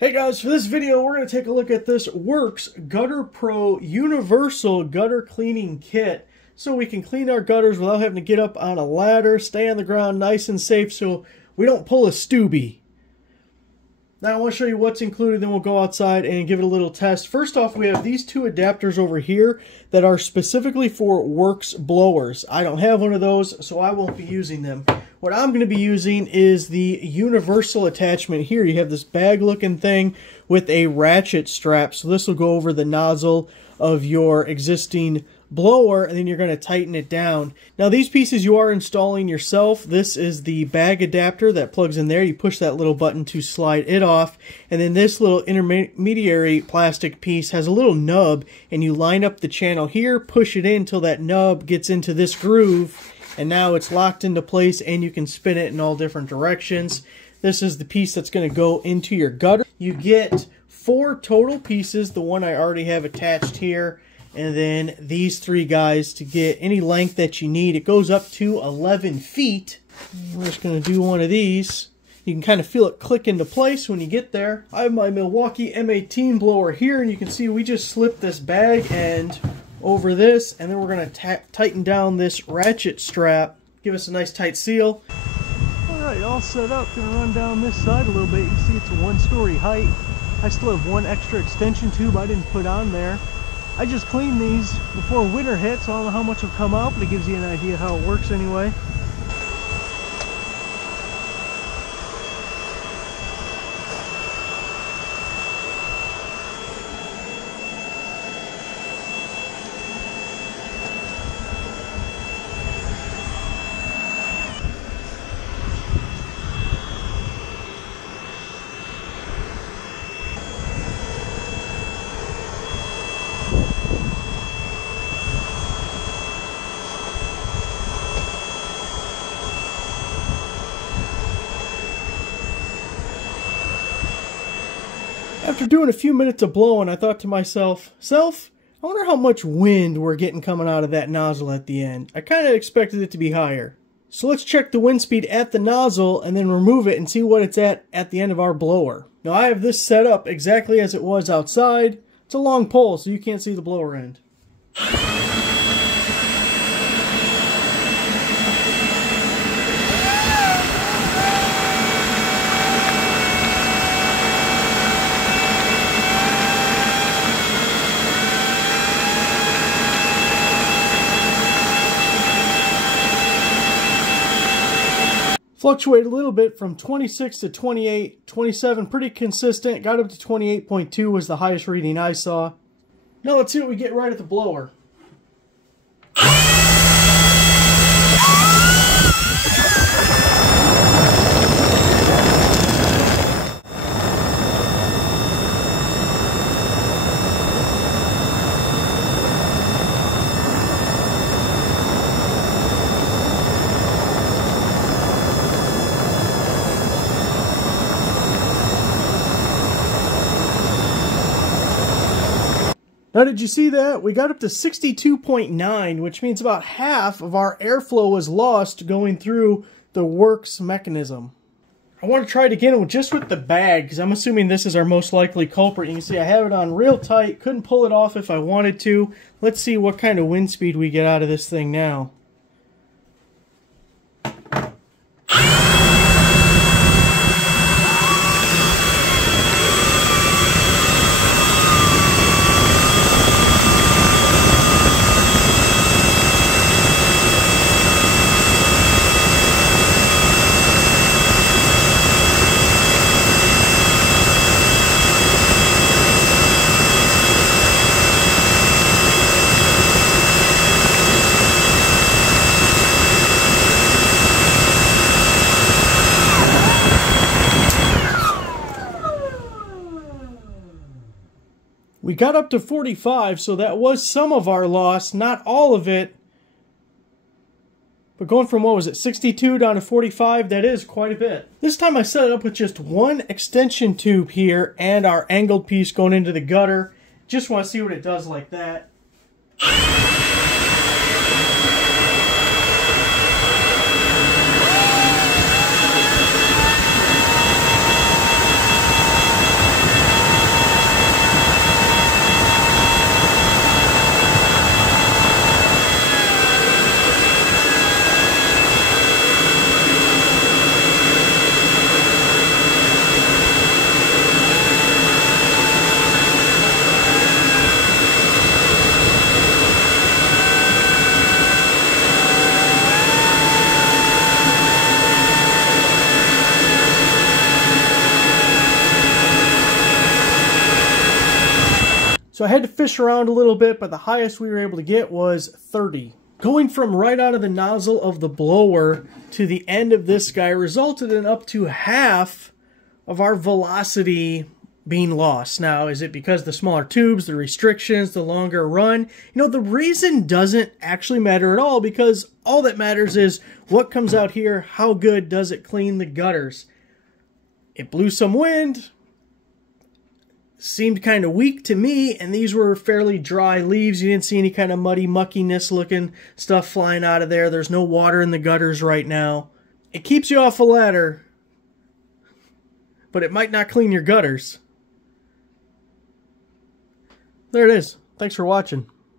Hey guys, for this video we're going to take a look at this WORX GUTTERPRO Universal Gutter Cleaning Kit so we can clean our gutters without having to get up on a ladder, stay on the ground nice and safe so we don't pull a Stubby. Now I want to show you what's included, then we'll go outside and give it a little test. First off, we have these two adapters over here that are specifically for WORX blowers. I don't have one of those, so I won't be using them. What I'm going to be using is the universal attachment here. You have this bag looking thing with a ratchet strap. So this will go over the nozzle of your existing blower and then you're going to tighten it down. Now these pieces you are installing yourself. This is the bag adapter that plugs in there. You push that little button to slide it off. And then this little intermediary plastic piece has a little nub and you line up the channel here, push it in until that nub gets into this groove. And now it's locked into place and you can spin it in all different directions. This is the piece that's going to go into your gutter. You get 4 total pieces, the one I already have attached here, and then these 3 guys to get any length that you need. It goes up to 11 feet. We're just going to do one of these. You can kind of feel it click into place when you get there. I have my Milwaukee M18 blower here, and you can see we just slipped this bag end over this, and then we're going to tighten down this ratchet strap, give us a nice tight seal. Alright, all set up. Going to run down this side a little bit. You can see it's a 1-story height. I still have 1 extra extension tube I didn't put on there. I just cleaned these before winter hit, so I don't know how much will come out, but it gives you an idea how it works anyway. After doing a few minutes of blowing, I thought to myself, I wonder how much wind we're getting coming out of that nozzle at the end. I kind of expected it to be higher. So let's check the wind speed at the nozzle and then remove it and see what it's at the end of our blower. Now I have this set up exactly as it was outside. It's a long pole so you can't see the blower end. Fluctuate a little bit from 26 to 28, 27, pretty consistent. Got up to 28.2 was the highest reading I saw. Now let's see what we get right at the blower. Now did you see that? We got up to 62.9, which means about half of our airflow was lost going through the WORX mechanism. I want to try it again just with the bag, because I'm assuming this is our most likely culprit. You can see I have it on real tight, couldn't pull it off if I wanted to. Let's see what kind of wind speed we get out of this thing now. We got up to 45, so that was some of our loss, not all of it. But going from, what was it, 62 down to 45, that is quite a bit. This time I set it up with just 1 extension tube here and our angled piece going into the gutter. Just want to see what it does like that. So I had to fish around a little bit, but the highest we were able to get was 30. Going from right out of the nozzle of the blower to the end of this guy resulted in up to half of our velocity being lost. Now, is it because the smaller tubes, the restrictions, the longer run? You know, the reason doesn't actually matter at all, because all that matters is what comes out here, how good does it clean the gutters. It blew some wind, seemed kind of weak to me, and these were fairly dry leaves. You didn't see any kind of muddy muckiness looking stuff flying out of there. There's no water in the gutters right now. It keeps you off a ladder, but it might not clean your gutters. There it is. Thanks for watching.